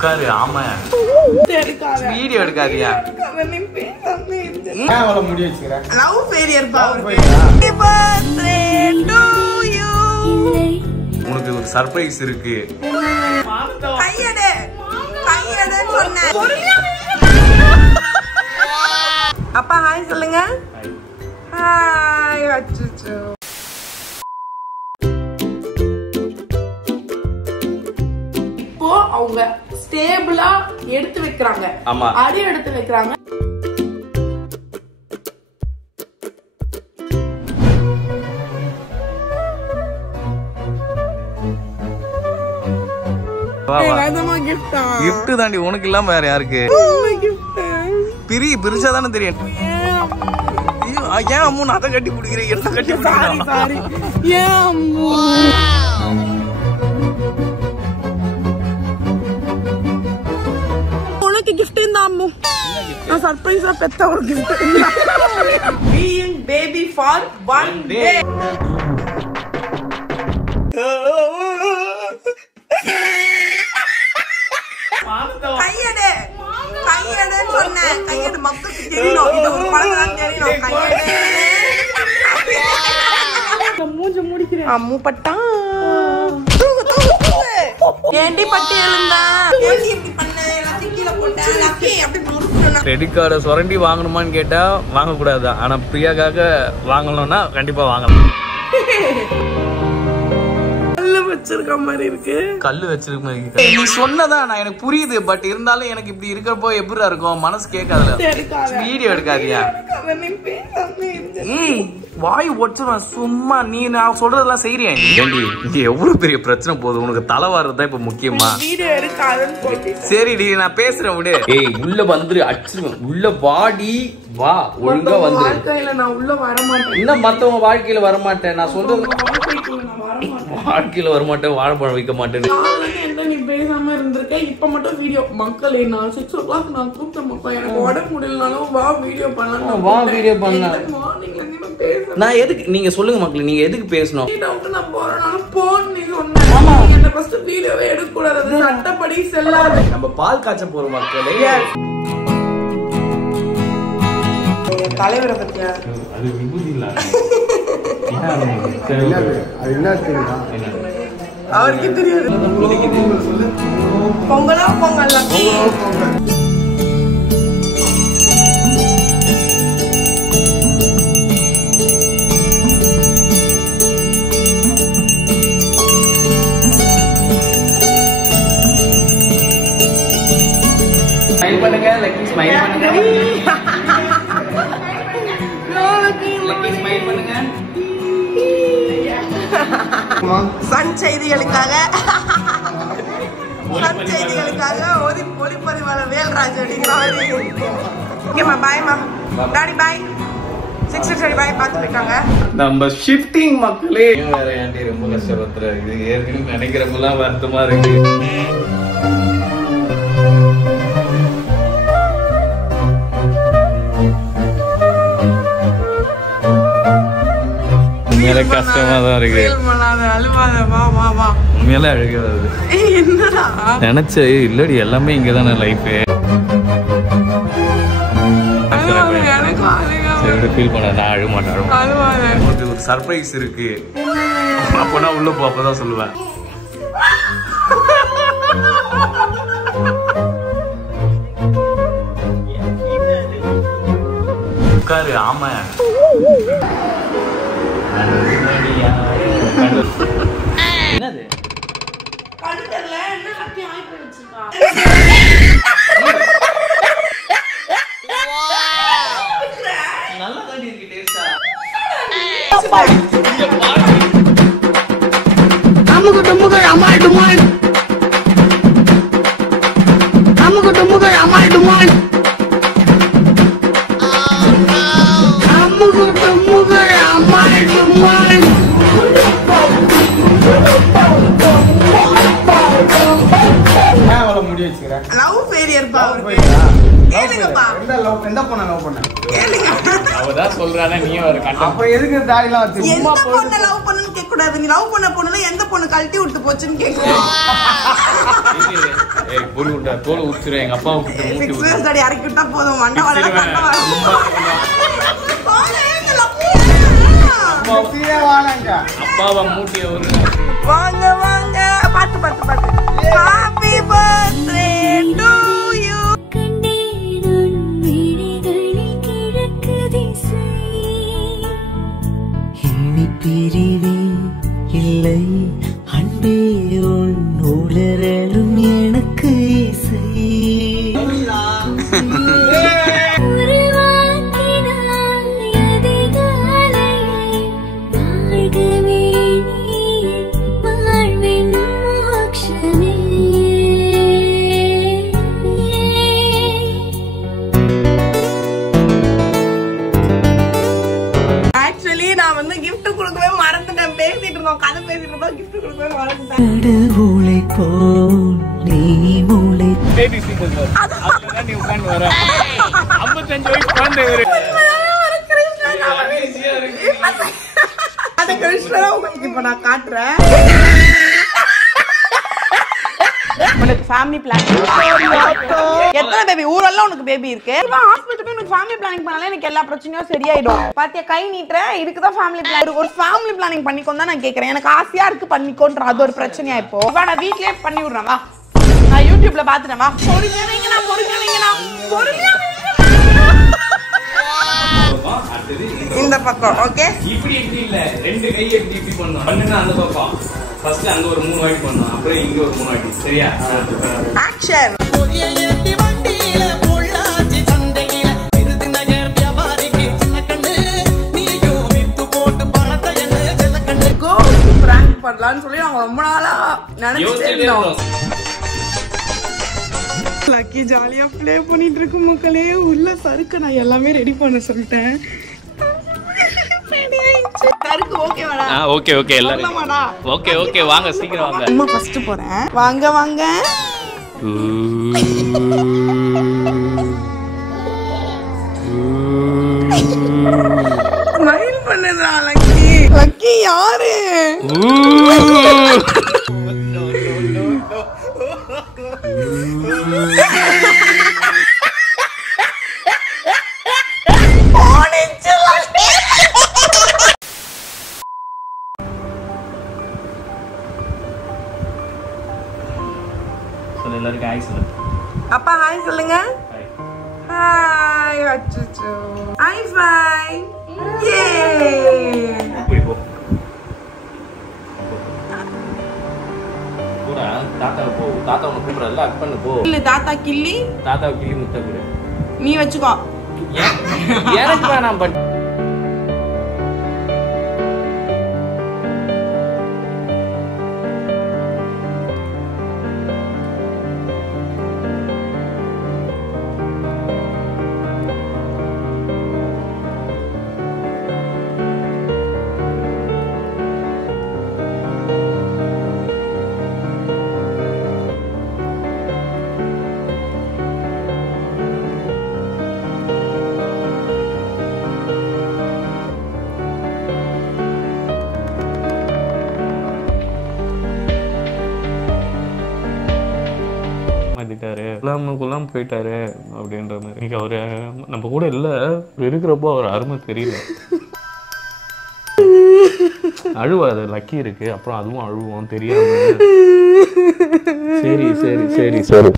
உட்காரு. ஆமா வீடியோ எடுக்காதியா? முடி வச்சுக்கிற லவ் ஃபெயிலியர் பா. உனக்கு ஒரு சர்ப்ரைஸ் இருக்கு. கையடே கையடே சொன்னேன். அப்பா ஹாய் சொல்லுங்க. ஹாய். அச்சச்சோ. இப்போ அவங்க ஸ்டேபிளா எடுத்து வைக்கிறாங்க. ஆமா. அடி எடுத்து வைக்கிறாங்க. கிஃப்ட் தாண்டி உனக்கு இல்லாம வேற யாருக்கு? பிரிச்சா தானே தெரியும். ஏன் அம்மு அதை கட்டி பிடிக்கிறேன்? என்ன கட்டி பிடிக்கிறேன்? உனக்கு கிஃப்ட் இந்த அம்மு நான் சர்ப்ரைஸா பெத்த ஒரு gift. Being baby for one day. கையடே கையடே சொன்னேன். கையடே மக்களுக்கு தெரியணும். இது ஒரு பழக்கம் தெரியணும். கையடே மூஞ்ச முடிக்கிறேன். அம்மு பட்டா ஏண்டி பட்டி எழுந்தா? ஏண்டி இப்படி பண்ண? எல்லாத்தையும் கீழே போட்டேன். லக்கி அப்படி முறுக்குறேன். கிரெடிட் கார்டை சுரண்டி வாங்கணுமான்னு கேட்டா வாங்க கூடாது. ஆனா பிரியாக்காக வாங்கணும்னா கண்டிப்பா வாங்கலாம். வச்சிருக்க மாதிரி இருக்கு. கல்லு வச்சிருக்க மாதிரி இருக்கு. நீ சொன்னதா நான் எனக்கு புரியுது. பட் இருந்தாலும் எனக்கு இப்படி இருக்கிறப்போ எப்படிடா இருக்கும்? மனசு கேட்காதுல. வீடியோ எடுக்காதியா? வாய் ஒச்சுவேன் சும்மா. நீ நான் சொல்றதெல்லாம் செய்யறியா? இங்க எவ்வளவு பெரிய பிரச்சனை போகுது. உனக்கு தலை வர்றதுதான் இப்ப முக்கியமா? வீடியோ எடுக்காதுன்னு சரிடி நான் பேசுறேன் விடு. ஏய் உள்ள வந்துரு. அடிச்சிருவேன். உள்ள வாடி வா. ஒழுங்கா வந்துரு. வாழ்க்கையில நான் உள்ள வர மாட்டேன். இன்னும் மத்தவங்க வாழ்க்கையில வரமாட்டேன். நான் சொல்றது வாழ்க்கையில வரமாட்டேன். வாழைப்பழம் வைக்க மாட்டேன். நீ பேசாம இருந்திருக்க. இப்ப மட்டும் வீடியோ மக்களே நான் 6 o'clock நான் கூப்பிட்ட மக்கள் எனக்கு உடம்பு முடியலனாலும் வா வீடியோ பண்ணலாம். வா வீடியோ பண்ணலாம். மார்னிங்ல இருந்து நான் பேசுறேன். நான் எதுக்கு நீங்க சொல்லுங்க மக்களே, நீங்க எதுக்கு பேசணும்? நான் போறனால போன் நீ சொன்ன. என்ன ஃபர்ஸ்ட் வீடியோவே எடுக்க கூடாது. சட்டப்படி செல்லாது. நம்ம பால் காய்ச்ச போறோம் மக்களே. தலைவரை பத்தியா? அது விபூதி இல்ல. அது என்ன தெரியுமா? அவருக்கு தெரியாது. பொங்கலா பொங்கல் லக்கி. ஸ்மைல் பண்ணுங்க லக்கி. ஸ்மைல் பண்ணுங்க லக்கி. ஸ்மைல் பண்ணுங்க. சன் செய்திகளுக்காக ஒளிப்பதிவாளர் வேல்ராஜ் அப்படிங்கிறாரு. ஓகேம்மா பாய்மா. Daddy bye. 6:30 பாய் பார்த்து போயிட்டாங்க. நம்ம ஷிஃப்டிங் மக்களே. வேற ஏன்டி ரொம்ப கஷ்டப்படுற? இது ஏற்கனவே நினைக்கிறப்பெல்லாம் வருத்தமா இருக்கு. உண்மையில கஷ்டமா தான் இருக்கு. உண்மையில அழகா வருது. நினைச்ச இல்லடி எல்லாமே இங்கதானே லைஃபு. ஃபீல் பண்ண நான் அழுக மாட்டேன். ஒரு சர்ப்ரைஸ் இருக்கு. அப்பனா உள்ள போ. அப்பதான் சொல்லுவேன். உட்காரு. ஆமா என்னது? நல்லா தான் இருக்கு டேஸ்டா. அமுகு டுமுகு அமால் டுமால். அமுகு டுமுகு அமால் டுமால். அமுகு டுமுகு அமால் டுமால். முடி வச்சுக்கிற லவ் ஃபெயிலியர் பா. கேளுங்கப்பா. எந்த பொண்ண லவ் பண்ண? கேளுங்க. அவதான் சொல்றானே நீ ஒரு கட்ட. அப்ப எதுக்கு தாடிலாம் வச்சு? எந்த பொண்ண லவ் பண்ணனும் கேக்க கூடாது. நீ லவ் பண்ண பொண்ணுல எந்த பொண்ணு கழட்டி விட்டு போச்சுன்னு கேக்குறேன். ஏய் பொடி விட்டா தோலை உரிச்சிரு எங்க அப்பாவை கூப்பிட்டு மூட்டி 6 years அடி இறக்கி விட்டா போதும் மண்டை வளர கண்ண வர. அப்பாவை மூட்டிய ஒரு வாங்க வாங்க பாத்து பாத்து பாத்து. Happy birthday to you. கண்டேனுன் விழிகளில் கிழக்கு திசை எண்ணி பிரிவே இல்லை அன்பே உன் உளறலும் எனக்கு இசை உருவாக்கினாய் அதிகாலை வாழ்கவே நீ வாழ்வின் மோட்சமே. ஆக்சுவலி நான் வந்து gift கொடுக்கவே மறந்துட்டேன். பேசிட்டு இருந்தோம் கதை பேசிட்டு இருந்தோம் gift கொடுக்கவே மறந்துட்டேன். கடவுளை போல் நீ மூளை பேபி சீக்கிரம் அதுல நீ உட்கார்ந்து வர 55 வயசு குழந்தை இவரு அந்த கிருஷ்ணரை உங்களுக்கு இப்ப நான் காட்டுறேன். உனக்கு ஃபேமிலி பிளானிங் எத்தனை பேபி ஊரெல்லாம் உனக்கு பேபி இருக்கு. ஹாஸ்பிட்டல் போய் உனக்கு ஃபேமிலி பிளானிங் பண்ணாலே எனக்கு எல்லா பிரச்சனையும் சரியாயிடும். பாத்தியா கை நீட்டுறேன் இதுக்குதான் ஃபேமிலி பிளான். ஒரு ஃபேமிலி பிளானிங் பண்ணிக்கோன்னு தான் நான் கேக்குறேன். எனக்கு ஆசையா இருக்கு பண்ணிக்கோன்ற அது ஒரு பிரச்சனையா இப்போ. வா நான் வீட்லயே பண்ணி விடுறேன் வா. நான் யூடியூப்ல பாத்துட்டேன் வா. பொறுமையா வைங்கண்ணா பொறுமையா வைங்கண்ணா பொறுமையா இந்த பக்கம் ஓகே. இப்படி இப்படி இல்ல ரெண்டு கை எப்படி இப்படி பண்ணணும் பண்ணுனா அந்த பக்கம் ஃபர்ஸ்ட் அங்க ஒரு 3 வாட்டி பண்ணணும் அப்புறம் இங்க ஒரு 3 வாட்டி சரியா. ஆக்ஷன். பிராங்க் பண்ணலாம்னு சொல்லி நாங்க ரொம்ப நாளா நினைச்சிட்டே இருந்தோம். லக்கி ஜாலியா ப்ளே பண்ணிட்டு இருக்கு மக்களே. உள்ள சறுக்கு நான் எல்லாமே ரெடி பண்ண சொல்லிட்டேன். சறுக்கு ஓகேவாடா? ஓகே ஓகே எல்லாரும் ஓகே ஓகே வாங்க சீக்கிரம் வாங்க. அம்மா ஃபர்ஸ்ட் போறேன் வாங்க வாங்க. ஸ்மைல் பண்ணுடா லக்கி. லக்கி யாரு? எல்லாரும் ஹாய் சொல்லுங்க. அப்பா ஹாய் சொல்லுங்க. ஹாய் அச்சச்சோ ஹை பை யே. போய் போ போடா தாத்தா போ. தாத்தா உன்னை கூப்பிடுறல்ல அக் பண்ணு போ. இல்ல தாத்தா கிள்ளி தாத்தா கிளி முட்டை கொடு நீ வச்சுக்கோ. எனக்கு வேணாம் பட் குலாம் போயிட்டாரு அப்படின்ற மாதிரி. அவரு நம்ம கூட இல்ல இருக்கிறப்போ அவர் அருமை தெரியல. அழுவாது லக்கி இருக்கு அப்புறம் அதுவும் அழுவோம் தெரியாம. சரி சரி சரி சரி